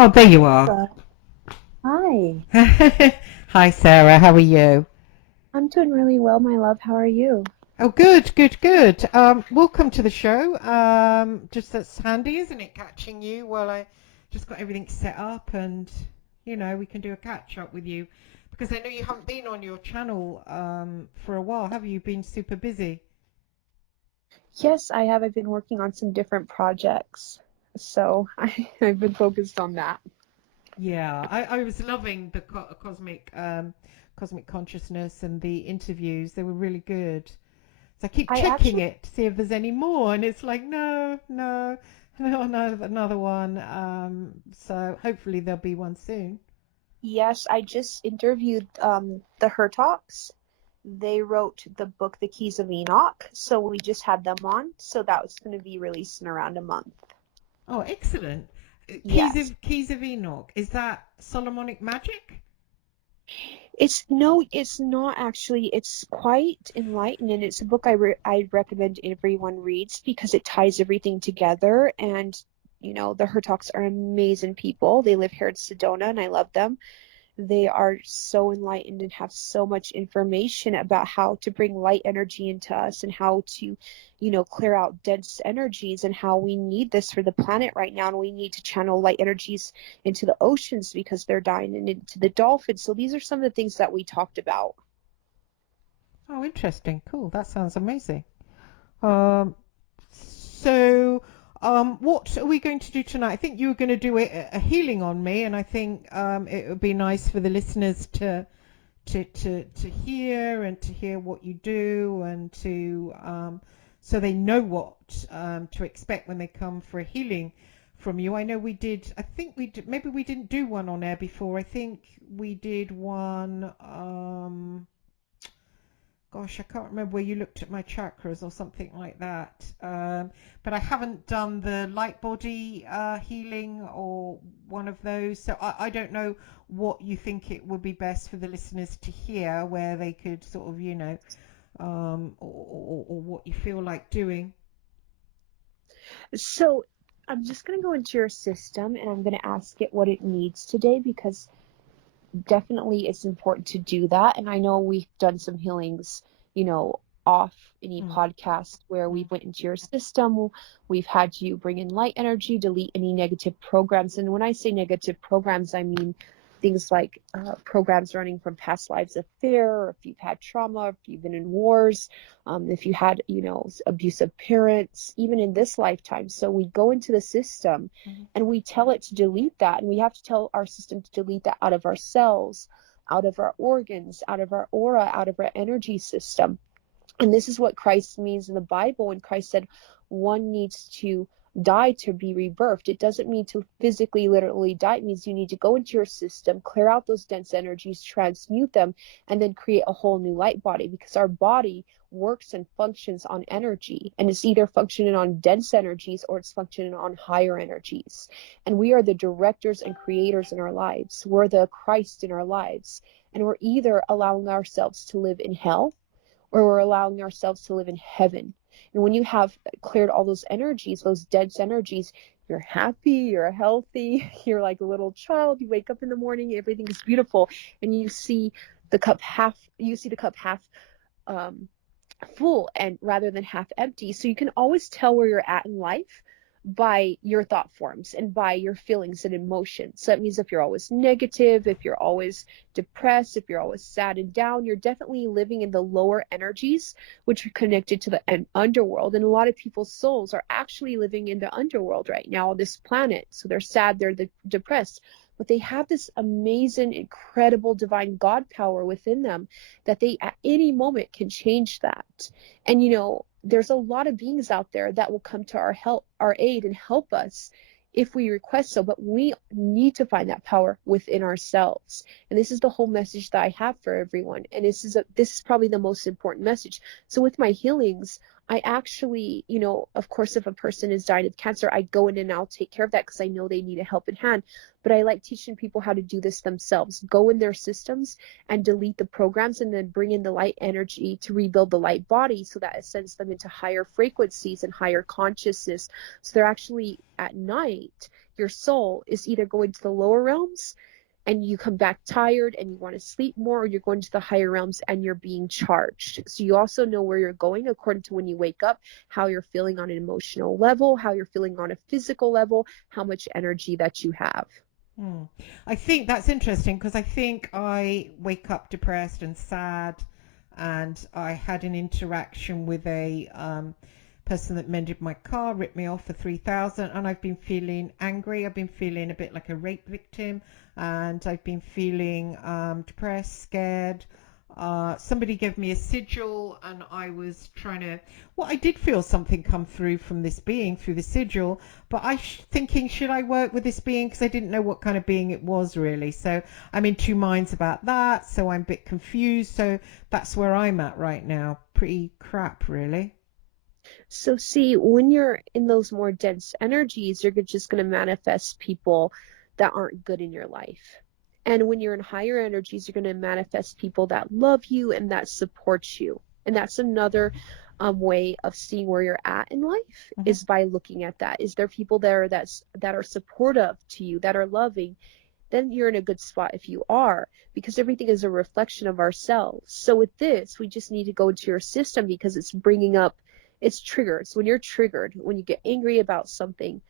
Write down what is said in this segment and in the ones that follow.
Oh, there you are. Hello. Hi. Hi, Sarah. How are you? I'm doing really well, my love. How are you? Oh, good, good, good. Welcome to the show. Just that's handy, isn't it, catching you? Well, I just got everything set up, and we can do a catch up with you because I know you haven't been on your channel for a while, have you? You've been super busy. Yes, I have. I've been working on some different projects. So I've been focused on that. Yeah, I was loving the cosmic consciousness and the interviews. They were really good. So I keep I checking actually, it to see if there's any more, and it's like, no, no, no, another one. So hopefully there'll be one soon. yes, I just interviewed the Hertogs. They wrote the book The Keys of Enoch. So we just had them on. So that was going to be released in around a month. Oh, excellent. Yes. Keys of Enoch. Is that Solomonic magic? It's no, it's not actually. It's quite enlightening. It's a book I recommend everyone reads because it ties everything together. And the Hertogs are amazing people. They live here in Sedona, and I love them. They are so enlightened and have so much information about how to bring light energy into us and how to, clear out dense energies and how we need this for the planet right now. And we need to channel light energies into the oceans because they're dying and into the dolphins. So these are some of the things that we talked about. Oh, interesting. Cool. That sounds amazing. Um, so, what are we going to do tonight? I think you were going to do a healing on me, and I think it would be nice for the listeners to hear and to hear what you do and to so they know what to expect when they come for a healing from you. I know we did. I think we did. Maybe we didn't do one on air before. I think we did one. Gosh, I can't remember where you looked at my chakras or something like that. But I haven't done the light body healing or one of those. So I don't know what you think it would be best for the listeners to hear, where they could sort of, or what you feel like doing. So I'm just going to go into your system and I'm going to ask it what it needs today because definitely it's important to do that. And I know we've done some healings, off any Mm, podcast where mm. we've went into your system. We've had you bring in light energy, delete any negative programs. And when I say negative programs, I mean things like programs running from past lives of fear, or if you've had trauma, if you've been in wars, if you had, abusive parents, even in this lifetime. So we go into the system Mhm. and we tell it to delete that. And we have to tell our system to delete that out of our cells, out of our organs, out of our aura, out of our energy system. And this is what Christ means in the Bible when Christ said one needs to die to be rebirthed. It doesn't mean to physically, literally die. It means you need to go into your system, clear out those dense energies, transmute them, and then create a whole new light body because our body works and functions on energy. And it's either functioning on dense energies or it's functioning on higher energies. And we are the directors and creators in our lives. We're the Christ in our lives. And we're either allowing ourselves to live in hell or we're allowing ourselves to live in heaven. And when you have cleared all those energies, those dense energies, you're happy, you're healthy, you're like a little child. You wake up in the morning, everything is beautiful, and you see the cup half um, full and rather than half empty. So you can always tell where you're at in life by your thought forms and by your feelings and emotions. So that means if you're always negative, if you're always depressed, if you're always sad and down, you're definitely living in the lower energies, which are connected to the underworld. And a lot of people's souls are actually living in the underworld right now on this planet. So they're sad, depressed, but they have this amazing, incredible divine God power within them that they at any moment can change that. And there's a lot of beings out there that will come to our help, our aid, and help us if we request so, but we need to find that power within ourselves. And this is the whole message that I have for everyone. And this is probably the most important message. So with my healings, I actually, of course, if a person is dying of cancer, I go in and I'll take care of that because I know they need a helping hand. But I like teaching people how to do this themselves. Go in their systems and delete the programs and then bring in the light energy to rebuild the light body so that it sends them into higher frequencies and higher consciousness. So they're actually at night your soul is either going to the lower realms and you come back tired and you want to sleep more, or you're going to the higher realms and you're being charged. So you also know where you're going according to when you wake up, how you're feeling on an emotional level, how you're feeling on a physical level, how much energy that you have. Hmm. I think that's interesting because I think I wake up depressed and sad, and I had an interaction with a person that mended my car, ripped me off for 3,000, and I've been feeling angry. I've been feeling a bit like a rape victim, and I've been feeling depressed, scared. Somebody gave me a sigil, and I was trying to. Well, I did feel something come through from this being through the sigil, but thinking, should I work with this being? Because I didn't know what kind of being it was really. So I'm in two minds about that. So I'm a bit confused. So that's where I'm at right now. Pretty crap, really. So see, when you're in those more dense energies, you're just going to manifest people that aren't good in your life. And when you're in higher energies, you're going to manifest people that love you and that support you. And that's another way of seeing where you're at in life, Hmm. is by looking at that. Is there people there that are supportive to you, that are loving? Then you're in a good spot if you are, because everything is a reflection of ourselves. So with this, we just need to go into your system because it's bringing up, it's triggers. When you're triggered, when you get angry about something,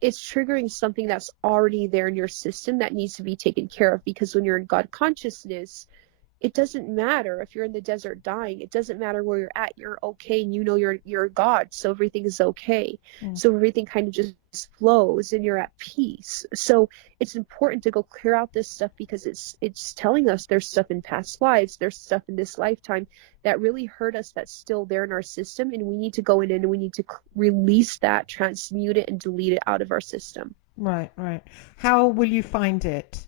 it's triggering something that's already there in your system that needs to be taken care of. Because when you're in God consciousness, it doesn't matter if you're in the desert dying. It doesn't matter where you're at. You're okay, and you know you're God, so everything is okay. Mm. So everything kind of just flows, and you're at peace. So it's important to go clear out this stuff, because it's telling us there's stuff in past lives, there's stuff in this lifetime that really hurt us, that's still there in our system, and we need to go in and we need to release that, transmute it, and delete it out of our system. Right, right. How will you find it?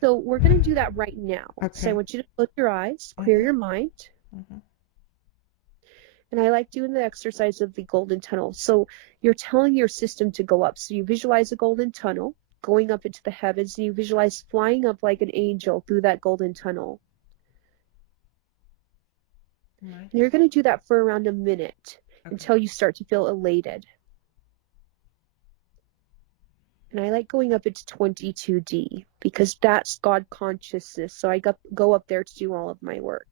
So we're going to do that right now. So I Okay. want you to close your eyes, clear Hmm. your mind. Hmm. And I like doing the exercise of the golden tunnel. So you're telling your system to go up. So you visualize a golden tunnel going up into the heavens, and you visualize flying up like an angel through that golden tunnel. Right. And you're going to do that for around a minute Okay. until you start to feel elated. And I like going up into 22D because that's God consciousness. So I go up there to do all of my work.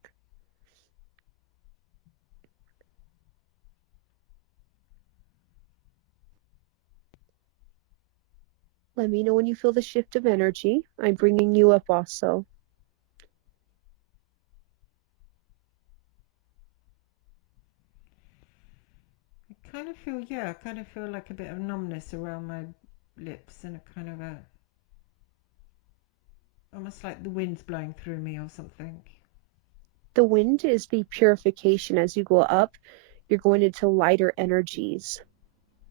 Let me know when you feel the shift of energy. I'm bringing you up also. I kind of feel, yeah, I kind of feel like a bit of numbness around my lips and a kind of a, almost like the wind's blowing through me or something. The wind is the purification. As you go up, you're going into lighter energies.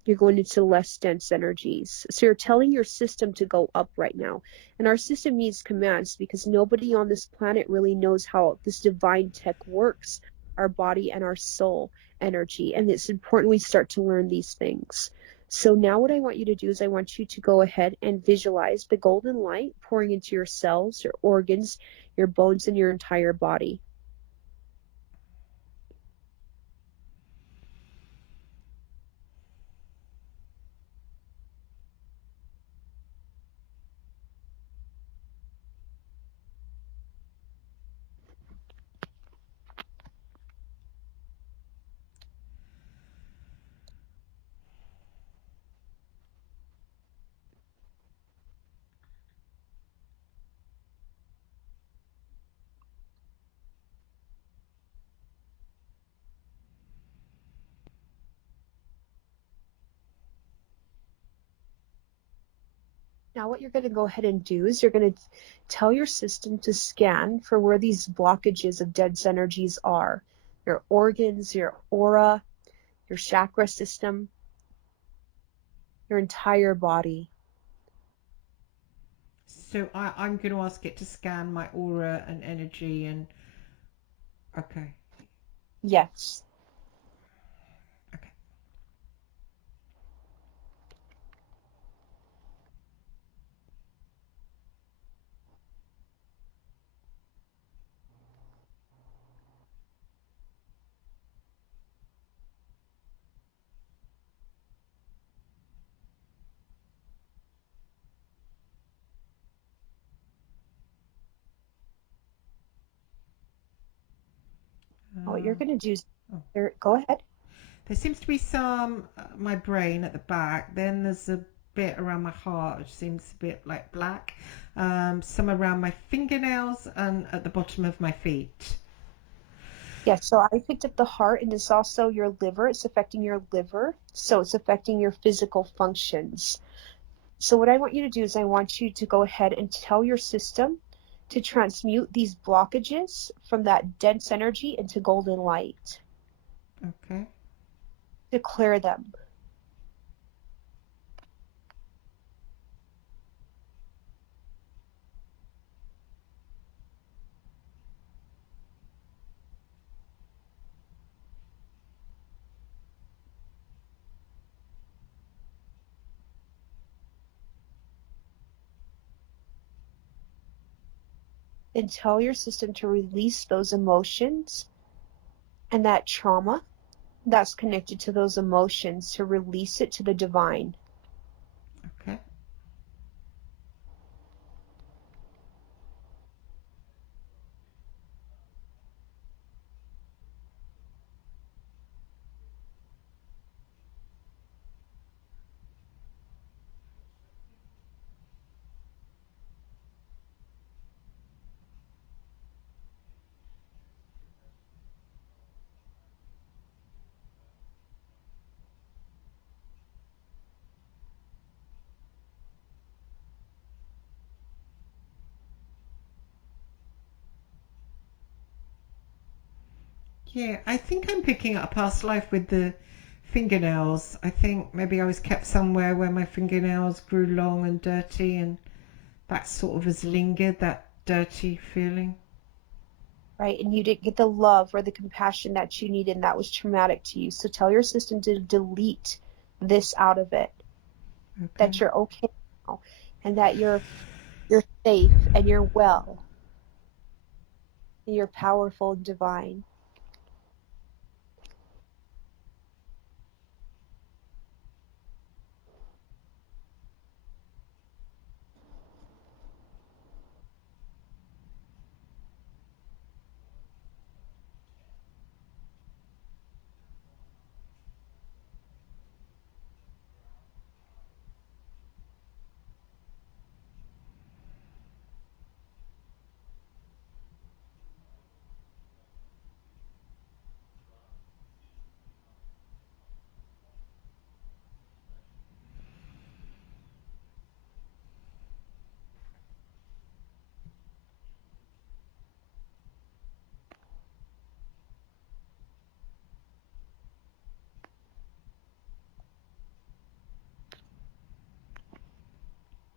You're going into less dense energies. So you're telling your system to go up right now. And our system needs commands because nobody on this planet really knows how this divine tech works, our body and our soul energy. And it's important we start to learn these things. So now what I want you to do is I want you to go ahead and visualize the golden light pouring into your cells, your organs, your bones, and your entire body. Now, what you're going to go ahead and do is you're going to tell your system to scan for where these blockages of dense energies are, your organs, your aura, your chakra system, your entire body. So I'm going to ask it to scan my aura and energy and okay, Yes. okay. what you're going to do is, Oh. go ahead. There seems to be some my brain at the back. Then there's a bit around my heart, which seems a bit like black. Some around my fingernails and at the bottom of my feet. Yeah, so I picked up the heart, and it's also your liver. It's affecting your liver, so it's affecting your physical functions. So what I want you to do is I want you to go ahead and tell your system to transmute these blockages from that dense energy into golden light, Okay. to clear them. And tell your system to release those emotions and that trauma that's connected to those emotions, to release it to the divine. Okay. Yeah, I think I'm picking up a past life with the fingernails. I think maybe I was kept somewhere where my fingernails grew long and dirty, and that sort of has lingered, that dirty feeling. Right? And you didn't get the love or the compassion that you needed, and that was traumatic to you. So tell your system to delete this out of it, that Okay. you're okay now, and that you're safe and you're well and you're powerful and divine.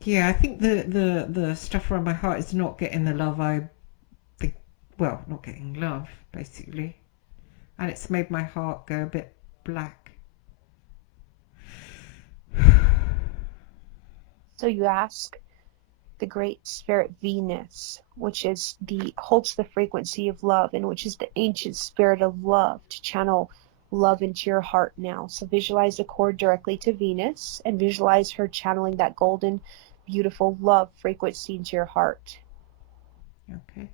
Yeah, I think the stuff around my heart is not getting the love I think. Well, not getting love basically, and it's made my heart go a bit black. So you ask the great spirit Venus, which is the holds the frequency of love, and which is the ancient spirit of love, to channel love into your heart now. So visualize a cord directly to Venus and visualize her channeling that golden, beautiful love frequency into your heart. Okay.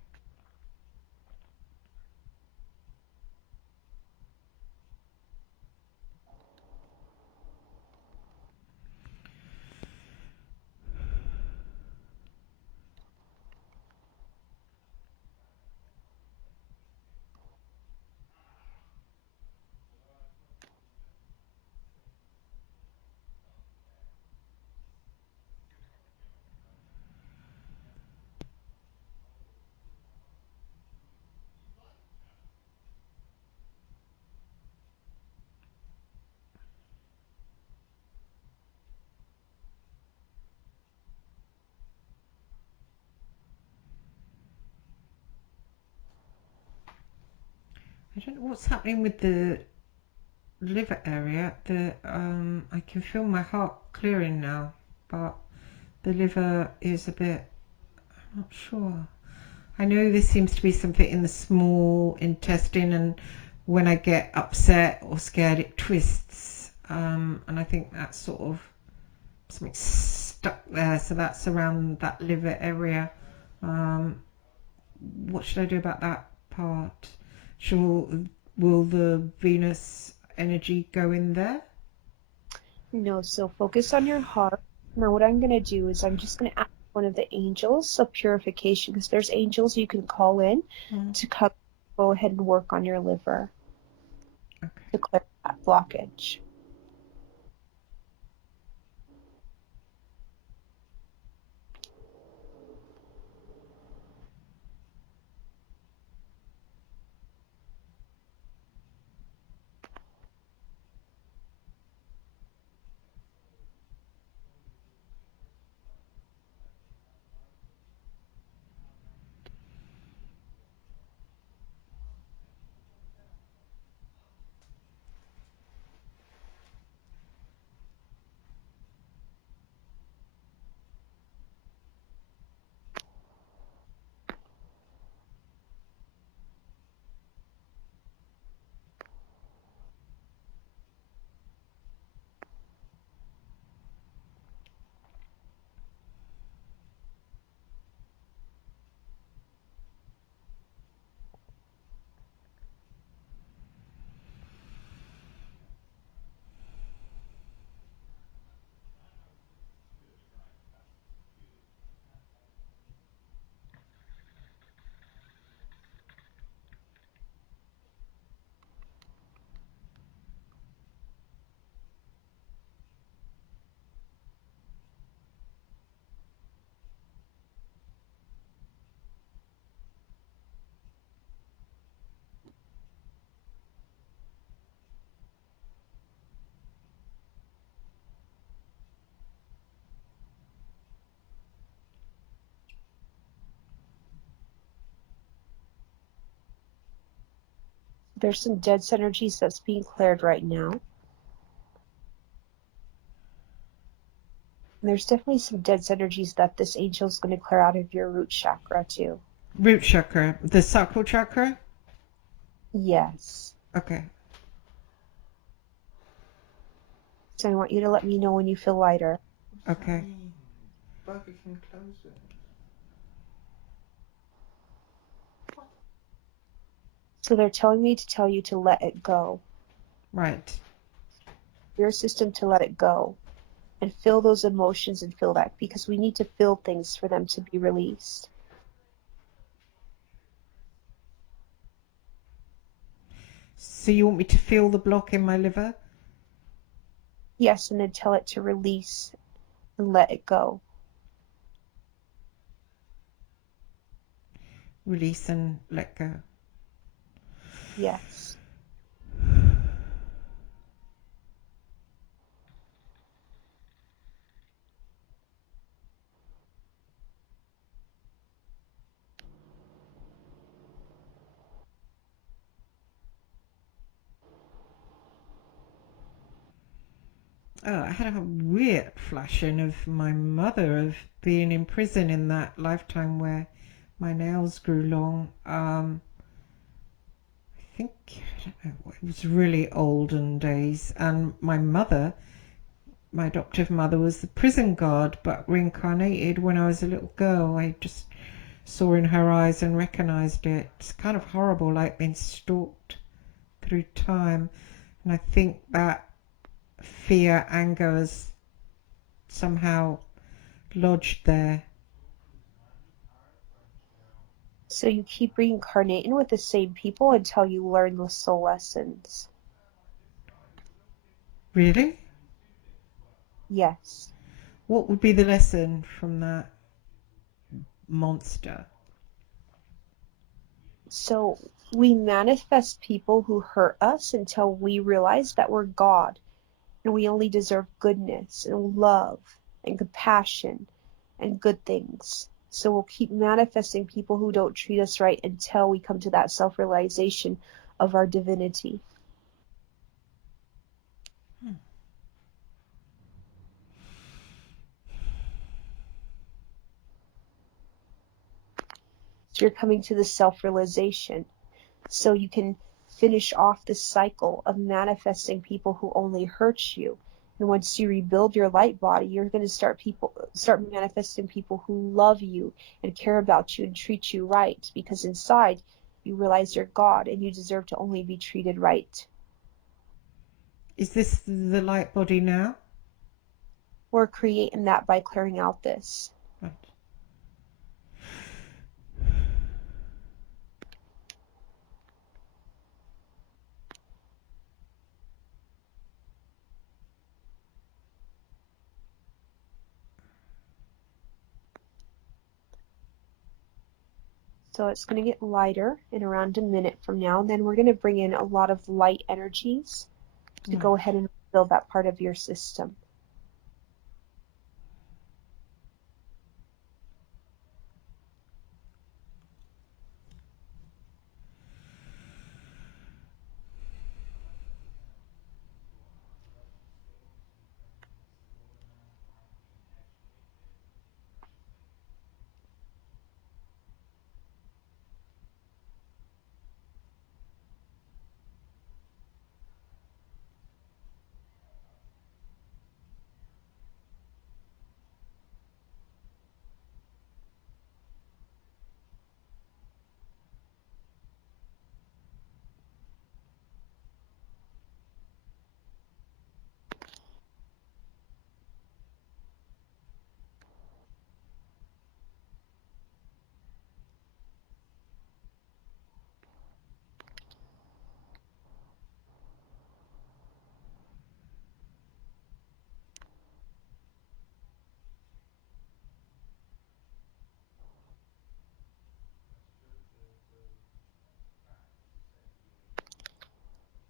I don't know what's happening with the liver area. The I can feel my heart clearing now, but the liver is a bit. I'm not sure. I know there seems to be something in the small intestine, and when I get upset or scared, it twists. And I think that's sort of something stuck there. So that's around that liver area. Um, what should I do about that part? Sure. will the Venus energy go in there? No, so focus on your heart. Now, what I'm going to do is I'm just going to ask one of the angels of purification, because there's angels you can call in Mm. to come, go ahead and work on your liver Okay. to clear that blockage. There's some dense energies that's being cleared right now. And there's definitely some dense energies that this angel is going to clear out of your root chakra too. Root chakra, the sacral chakra? Yes. Okay. So I want you to let me know when you feel lighter. Okay. So they're telling me to tell you to let it go. Right. Your system to let it go. And feel those emotions and feel that, because we need to feel things for them to be released. So you want me to feel the block in my liver? Yes, and then tell it to release and let it go. Release and let go. Yes. Oh, I had a weird flashing of my mother of being in prison in that lifetime where my nails grew long. I think, I don't know, it was really olden days. And my mother, my adoptive mother, was the prison guard, but reincarnated when I was a little girl. I just saw in her eyes and recognized it. It's kind of horrible, like being stalked through time. And I think that fear, anger has somehow lodged there. So you keep reincarnating with the same people until you learn the soul lessons. Really? Yes. What would be the lesson from that monster? So we manifest people who hurt us until we realize that we're God and we only deserve goodness and love and compassion and good things. So we'll keep manifesting people who don't treat us right until we come to that self-realization of our divinity. Hmm. So you're coming to the self-realization so you can finish off this cycle of manifesting people who only hurt you. And once you rebuild your light body, you're going to start manifesting people who love you and care about you and treat you right, because inside You realize you're God and you deserve to only be treated right. Is this the light body now? We're creating that by clearing out this. Right. So it's going to get lighter in around a minute from now. And then we're going to bring in a lot of light energies to Right. go ahead and fill that part of your system.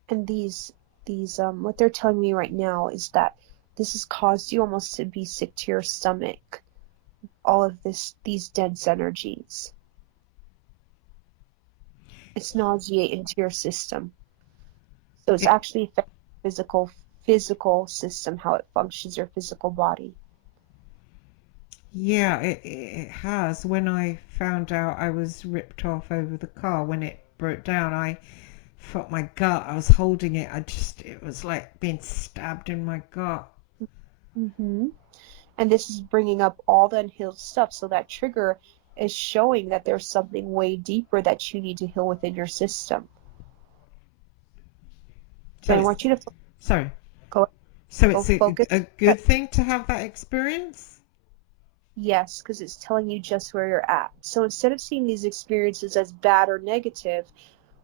And these what they're telling me right now is that this has caused you almost to be sick to your stomach. All of these dense energies. It's nauseating to your system. So it's It, actually affecting physical system, how it functions, your physical body. yeah, it has. When I found out I was ripped off over the car, when it broke down, I felt my gut. I was holding it. It was like being stabbed in my gut. Mm-hmm. And this is bringing up all the unhealed stuff. So that trigger is showing that there's something way deeper that you need to heal within your system. So So I it's, want you to sorry. go So go it's focus. a good thing to have that experience? Yes, because it's telling you just where you're at. So instead of seeing these experiences as bad or negative,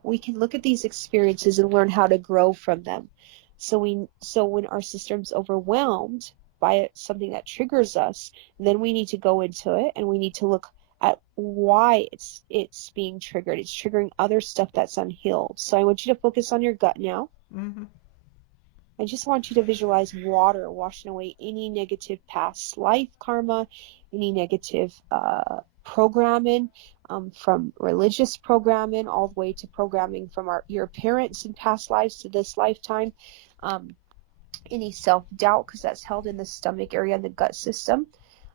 we can look at these experiences and learn how to grow from them. So when our system's overwhelmed by something that triggers us, then we need to go into it and we need to look at why it's being triggered. It's triggering other stuff that's unhealed. So I want you to focus on your gut now. Hmm. I just want you to visualize water washing away any negative past life karma, any negative programming, from religious programming all the way to programming from your parents in past lives to this lifetime. Um, any self-doubt, because that's held in the stomach area and the gut system.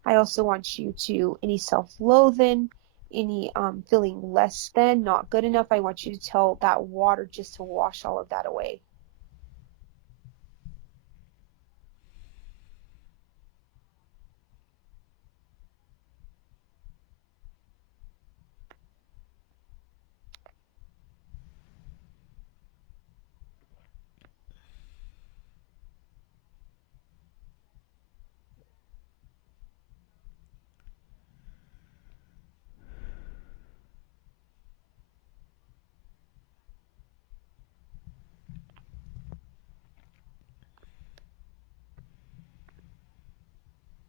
I also want you to, any self-loathing, any feeling less than, not good enough, I want you to tell that water just to wash all of that away.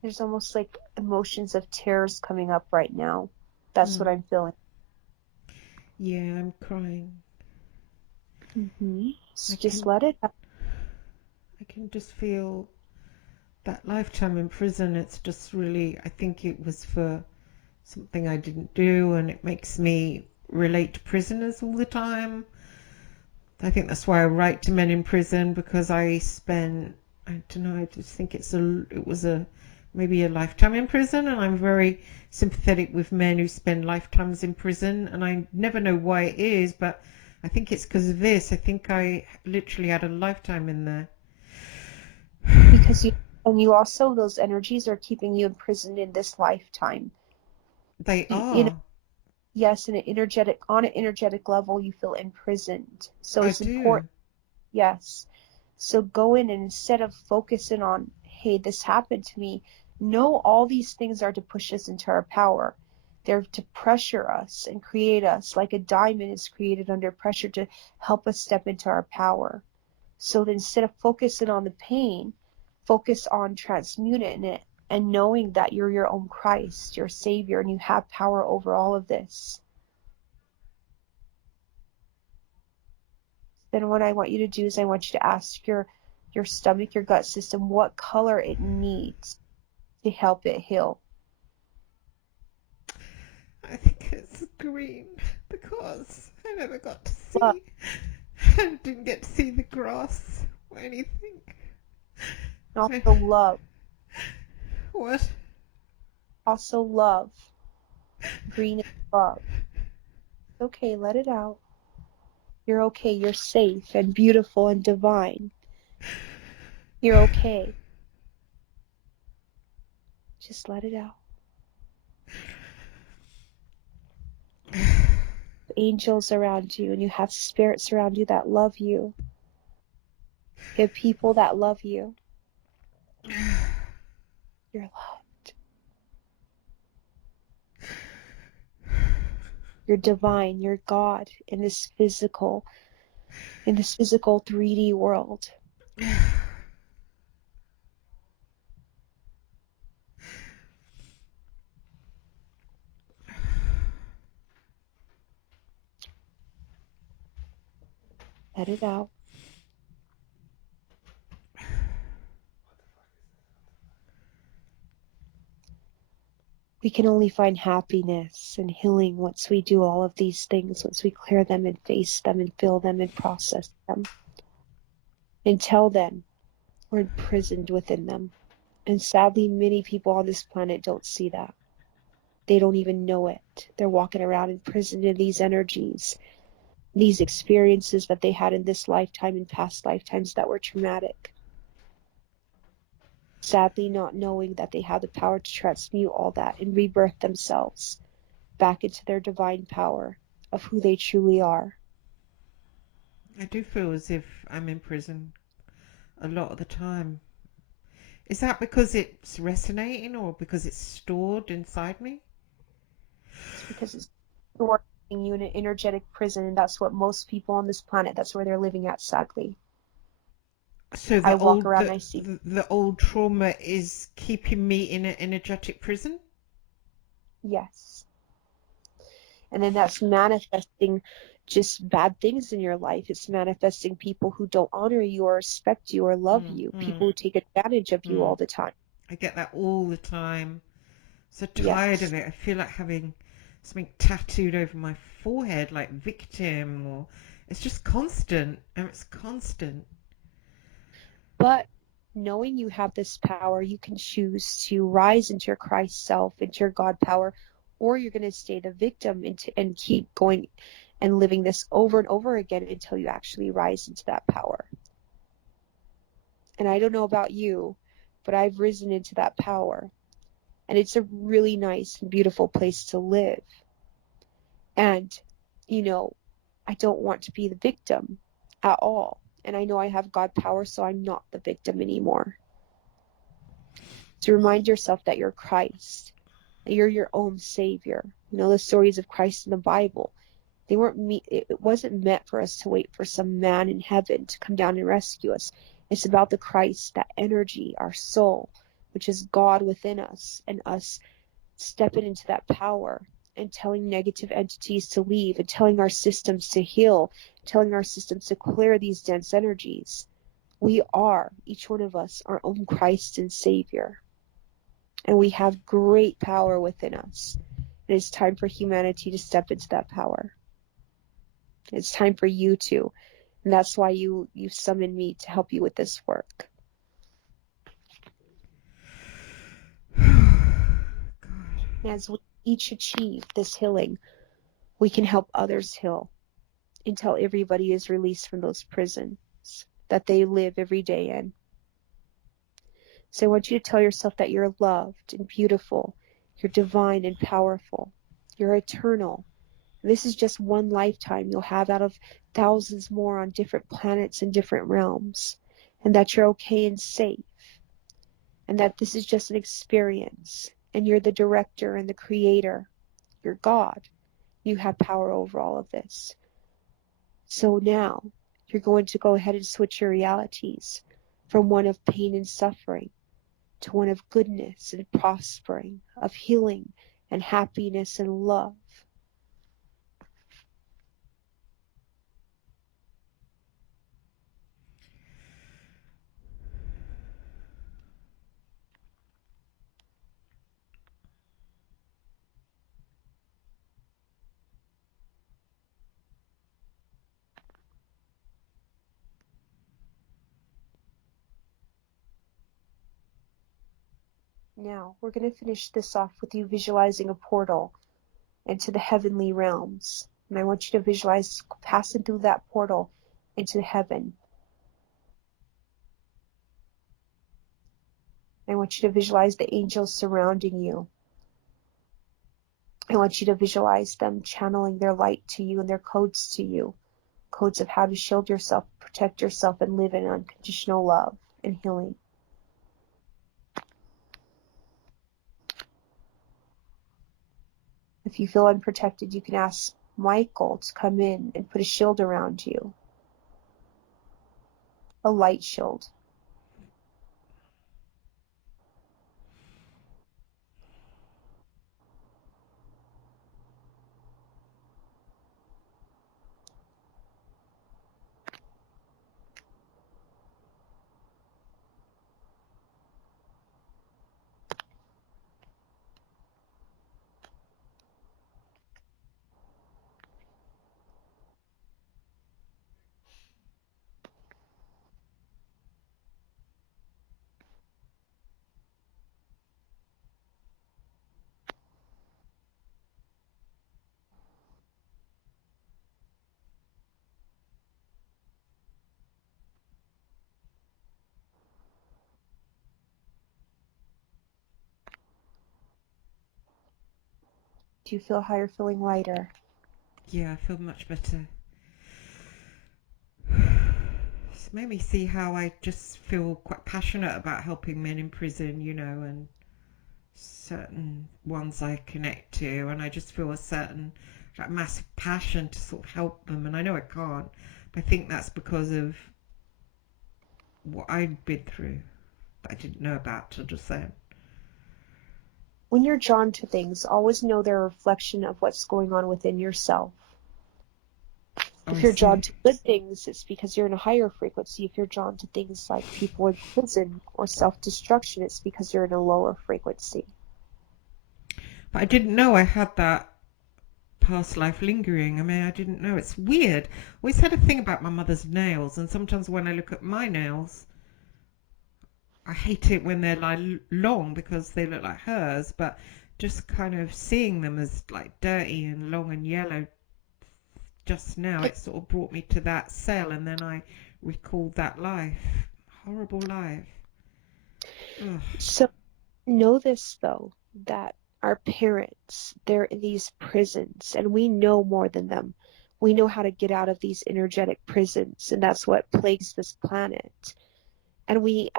There's almost like emotions of tears coming up right now. That's what Mm. I'm feeling. Yeah, I'm crying. I So just can let it out. I can just feel that lifetime in prison. It's just really, I think it was for something I didn't do, and it makes me relate to prisoners all the time. I think that's why I write to men in prison, because I don't know, I just think it was a maybe a lifetime in prison, and I'm very sympathetic with men who spend lifetimes in prison, and I never know why it is, but I think it's because of this. I think I literally had a lifetime in there. Because you also, those energies are keeping you imprisoned in this lifetime. They You know, are. Yes, on an energetic level, you feel imprisoned. So I it's do. important. Yes. So go in, and instead of focusing on, hey, this happened to me, no, all these things are to push us into our power. They're to pressure us and create us like a diamond is created under pressure to help us step into our power. So that instead of focusing on the pain, focus on transmuting it and knowing that you're your own Christ, your Savior, and you have power over all of this. Then what I want you to do is I want you to ask your stomach, your gut system, what color it needs to help it heal. I think it's green because I never got to Love, see, I didn't get to see the grass or anything. and I- also love, What? also love. Green is love. Okay, let it out. You're okay. You're safe and beautiful and divine. You're okay. Just let it out. Angels around you, and you have spirits around you that love you. You have people that love you. You're loved. You're divine. You're God in this physical 3D world. Let it out. We can only find happiness and healing once we do all of these things, once we clear them and face them and feel them and process them. Until then, we're imprisoned within them. And sadly, many people on this planet don't see that. They don't even know it. They're walking around imprisoned in these energies, these experiences that they had in this lifetime and past lifetimes that were traumatic. Sadly, not knowing that they have the power to transmute all that and rebirth themselves back into their divine power of who they truly are. I do feel as if I'm in prison a lot of the time. Is that because it's resonating or because it's stored inside me? It's because it's storing you in an energetic prison, and that's what most people on this planet, that's where they're living at, sadly. So I the walk old around the and I see, the old trauma is keeping me in an energetic prison? yes. And then that's manifesting just bad things in your life. It's manifesting people who don't honor you or respect you or love Mm, you, mm, people who take advantage of you mm. all the time. I get that all the time. So tired of Yes. it. I feel like having something tattooed over my forehead, like victim, or it's just constant. And it's constant. But knowing you have this power, you can choose to rise into your Christ self, into your God power, or you're going to stay the victim and keep going and living this over and over again until you actually rise into that power. And I don't know about you, but I've risen into that power. And it's a really nice and beautiful place to live. And, you know, I don't want to be the victim at all. And I know I have God power, so I'm not the victim anymore. To remind yourself that you're Christ, that you're your own Savior. You know, the stories of Christ in the Bible, they weren't it wasn't meant for us to wait for some man in heaven to come down and rescue us. It's about the Christ, that energy, our soul, which is God within us, and us stepping into that power and telling negative entities to leave and telling our systems to heal, telling our systems to clear these dense energies. We are, each one of us, our own Christ and Savior. And we have great power within us. And it's time for humanity to step into that power. It's time for you to. And that's why you summoned me to help you with this work. God. As we each achieve this healing, we can help others heal until everybody is released from those prisons that they live every day in. So I want you to tell yourself that you're loved and beautiful, you're divine and powerful, you're eternal, This is just one lifetime you'll have out of thousands more on different planets and different realms, and that you're okay and safe, and that this is just an experience, and you're the director and the creator. You're God. You have power over all of this. So now you're going to go ahead and switch your realities from one of pain and suffering to one of goodness and prospering, of healing and happiness and love. Now, we're going to finish this off with you visualizing a portal into the heavenly realms. And I want you to visualize passing through that portal into heaven. I want you to visualize the angels surrounding you. I want you to visualize them channeling their light to you and their codes to you. Codes of how to shield yourself, protect yourself, and live in unconditional love and healing. If you feel unprotected, you can ask Michael to come in and put a shield around you, a light shield. Do you feel how you're feeling lighter? Yeah, I feel much better. It's made me see how I just feel quite passionate about helping men in prison, and certain ones I connect to, and I just feel a certain like massive passion to sort of help them, and I know I can't. But I think that's because of what I'd been through that I didn't know about till just then. When you're drawn to things, always know they're a reflection of what's going on within yourself. Oh, If I you're drawn see. to good things, it's because you're in a higher frequency. If you're drawn to things like people in prison or self-destruction, it's because you're in a lower frequency. But I didn't know I had that past life lingering. I mean, I didn't know. It's weird. I always had a thing about my mother's nails, and sometimes when I look at my nails, I hate it when they're like long because they look like hers, but just kind of seeing them as like dirty and long and yellow just now, it sort of brought me to that cell, and then I recalled that life. Horrible life. Ugh. So know this, though, that our parents, they're in these prisons, and we know more than them. We know how to get out of these energetic prisons, and that's what plagues this planet. And we,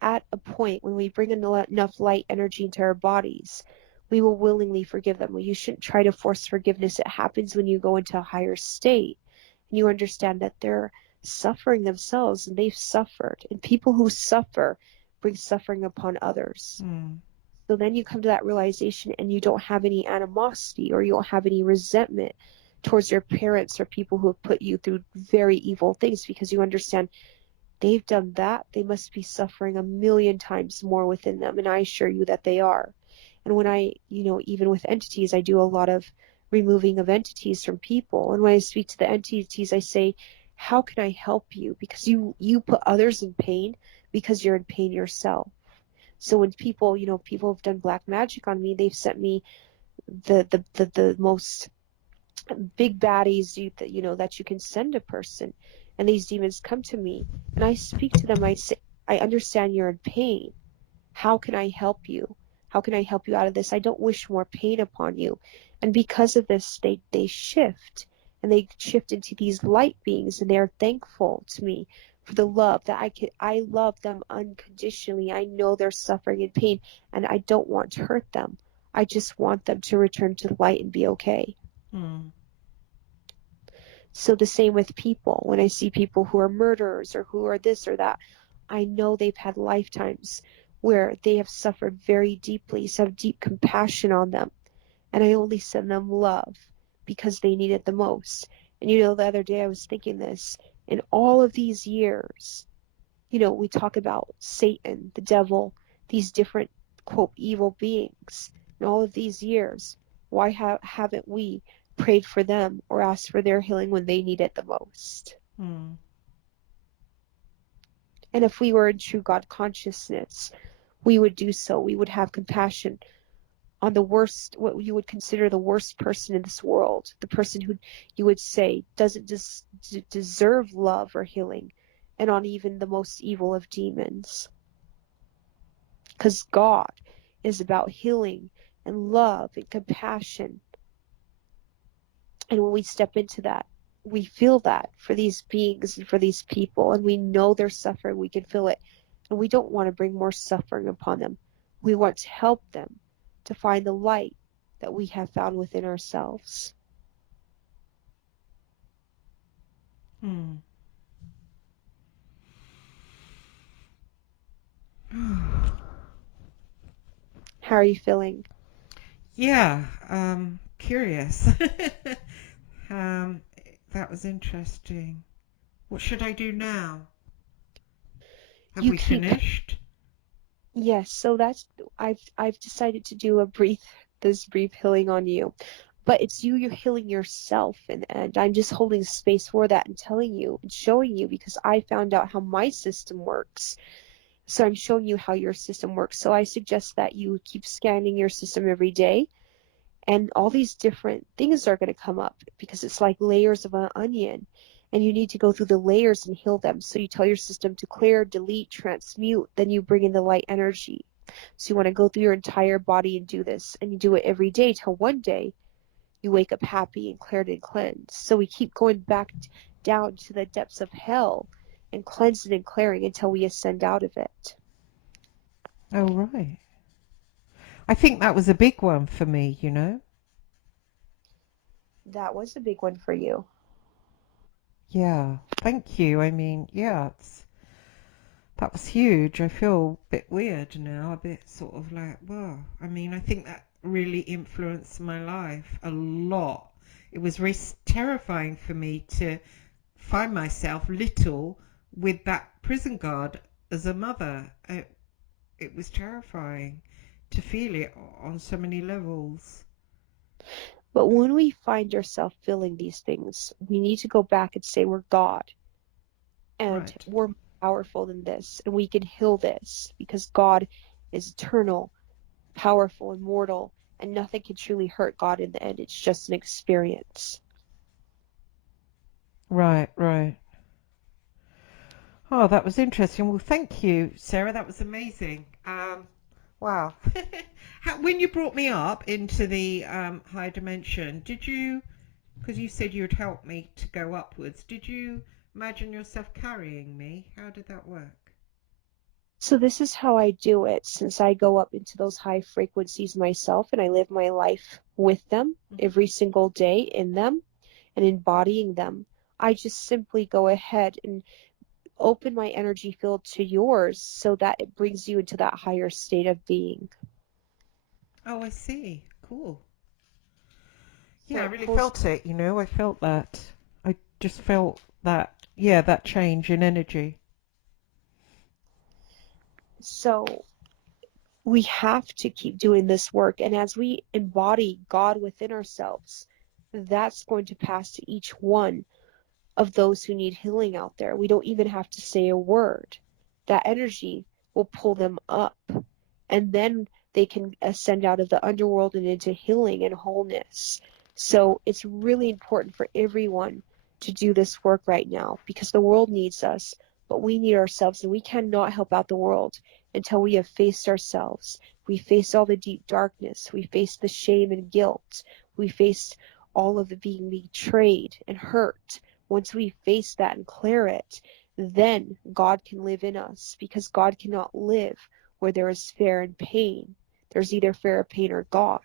at a point when we bring enough light energy into our bodies, we will willingly forgive them. Well, you shouldn't try to force forgiveness. It happens when you go into a higher state and you understand that they're suffering themselves and they've suffered. And people who suffer bring suffering upon others. Hmm. So then you come to that realization and you don't have any animosity or you don't have any resentment towards your parents or people who have put you through very evil things, because you understand they've done that, they must be suffering a million times more within them. And I assure you that they are. And when I, even with entities, I do a lot of removing of entities from people. And when I speak to the entities, I say, how can I help you? Because you put others in pain because you're in pain yourself. So when people, people have done black magic on me, they've sent me the most big baddies that you can send a person, and these demons come to me and I speak to them. I say, I understand you're in pain. How can I help you? How can I help you out of this? I don't wish more pain upon you. And because of this, they shift, and they shift into these light beings, and they're thankful to me for the love that I love them unconditionally. I know they're suffering and pain, and I don't want to hurt them. I just want them to return to the light and be okay. Mm. So the same with people. When I see people who are murderers or who are this or that, I know they've had lifetimes where they have suffered very deeply, so I have deep compassion on them. And I only send them love because they need it the most. And the other day I was thinking this, in all of these years, we talk about Satan, the devil, these different, quote, evil beings. In all of these years, why haven't we prayed for them or asked for their healing when they need it the most? Mm. And if we were in true God consciousness, we would do so. We would have compassion on the worst, what you would consider the worst person in this world, the person who you would say doesn't deserve love or healing, and on even the most evil of demons. Because God is about healing and love and compassion. And when we step into that, we feel that for these beings and for these people, and we know they're suffering, we can feel it. And we don't want to bring more suffering upon them. We want to help them to find the light that we have found within ourselves. Mm. How are you feeling? Yeah, curious. um, that was interesting. What should I do now? Have You we keep, finished? yes, so that's, I've decided to do this brief healing on you. But it's you're healing yourself, and I'm just holding space for that and telling you and showing you, because I found out how my system works. So I'm showing you how your system works. So I suggest that you keep scanning your system every day, and all these different things are going to come up, because it's like layers of an onion, and you need to go through the layers and heal them. So you tell your system to clear, delete, transmute, then you bring in the light energy. So you want to go through your entire body and do this, and you do it every day till one day you wake up happy and cleared and cleansed. So we keep going back down to the depths of hell and cleansing and clearing until we ascend out of it. Oh, right. I think that was a big one for me. That was a big one for you. Yeah, thank you. I mean, yeah, that was huge. I feel a bit weird now, a bit sort of like, wow. I mean, I think that really influenced my life a lot. It was very terrifying for me to find myself little with that prison guard as a mother. It was terrifying to feel it on so many levels. But when we find ourselves feeling these things, we need to go back and say we're God, and Right. we're more powerful than this, and we can heal this, because God is eternal, powerful, immortal, and nothing can truly hurt God in the end. It's just an experience. Right, right. Oh, that was interesting. Well, thank you, Sarah. That was amazing. Wow. When you brought me up into the higher dimension, did you, because you said you'd help me to go upwards, did you imagine yourself carrying me? How did that work? So this is how I do it, since I go up into those high frequencies myself, and I live my life with them Hmm. every single day, in them and embodying them. I just simply go ahead and open my energy field to yours, so that it brings you into that higher state of being. Oh, I see. Cool. Yeah, So I it really pulls. felt it. I felt that. I just felt that, yeah, that change in energy. So we have to keep doing this work. And as we embody God within ourselves, that's going to pass to each one of those who need healing out there. We don't even have to say a word. That energy will pull them up, and then they can ascend out of the underworld and into healing and wholeness. So it's really important for everyone to do this work right now, because the world needs us, but we need ourselves, and we cannot help out the world until we have faced ourselves. We face all the deep darkness, we face the shame and guilt, We faced all of the being betrayed and hurt. Once we face that and clear it, then God can live in us, because God cannot live where there is fear and pain. There's either fear or pain or God.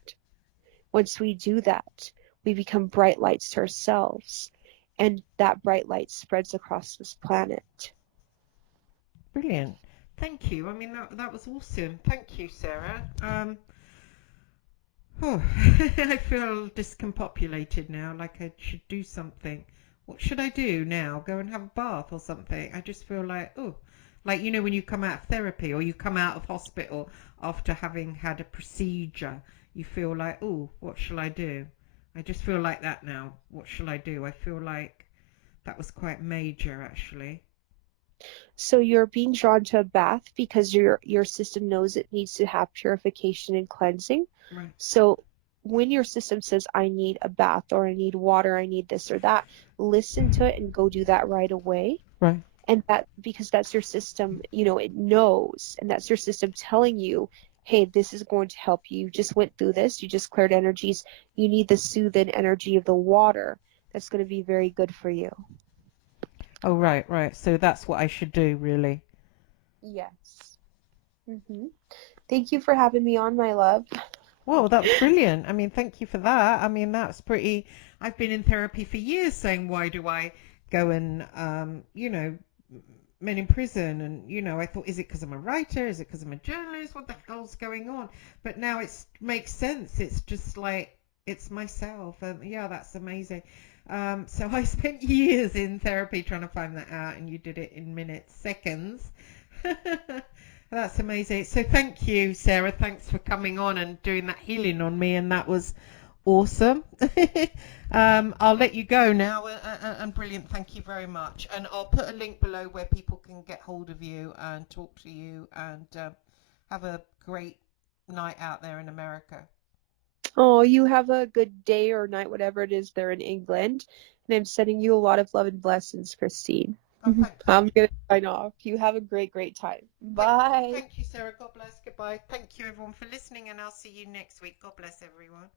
Once we do that, we become bright lights to ourselves, and that bright light spreads across this planet. Brilliant. Thank you. I mean, that was awesome. Thank you, Sarah. Oh, I feel discombobulated now, like I should do something. What should I do now? Go and have a bath or something? I just feel like, oh, like, when you come out of therapy or you come out of hospital after having had a procedure, you feel like, oh, what shall I do? I just feel like that now. What shall I do? I feel like that was quite major, actually. So you're being drawn to a bath because your system knows it needs to have purification and cleansing. Right, So when your system says, I need a bath, or I need water, I need this or that, listen to it and go do that right away. right. And that, because that's your system, it knows, and that's your system telling you, hey, this is going to help you. You just went through this, you just cleared energies. You need the soothing energy of the water. That's going to be very good for you. Oh, right, right. So that's what I should do, really. Yes. Thank you for having me on, my love. Well, that was brilliant. I mean, thank you for that. I mean, that's pretty. I've been in therapy for years saying, why do I go and, men in prison? And, I thought, is it because I'm a writer? Is it because I'm a journalist? What the hell's going on? But now it makes sense. It's just like, it's myself. And yeah, that's amazing. So I spent years in therapy trying to find that out, and you did it in minutes, seconds. That's amazing. So thank you, Sarah. Thanks for coming on and doing that healing on me, and that was awesome. I'll let you go now, and brilliant. Thank you very much. And I'll put a link below where people can get hold of you and talk to you, and have a great night out there in America. Oh, you have a good day or night, whatever it is there in England. And I'm sending you a lot of love and blessings, Christine. Oh, thank you. I'm gonna sign off. You have a great, great time. Thank, Bye. thank you, Sarah. God bless. Goodbye. Thank you, everyone, for listening, and I'll see you next week. God bless everyone.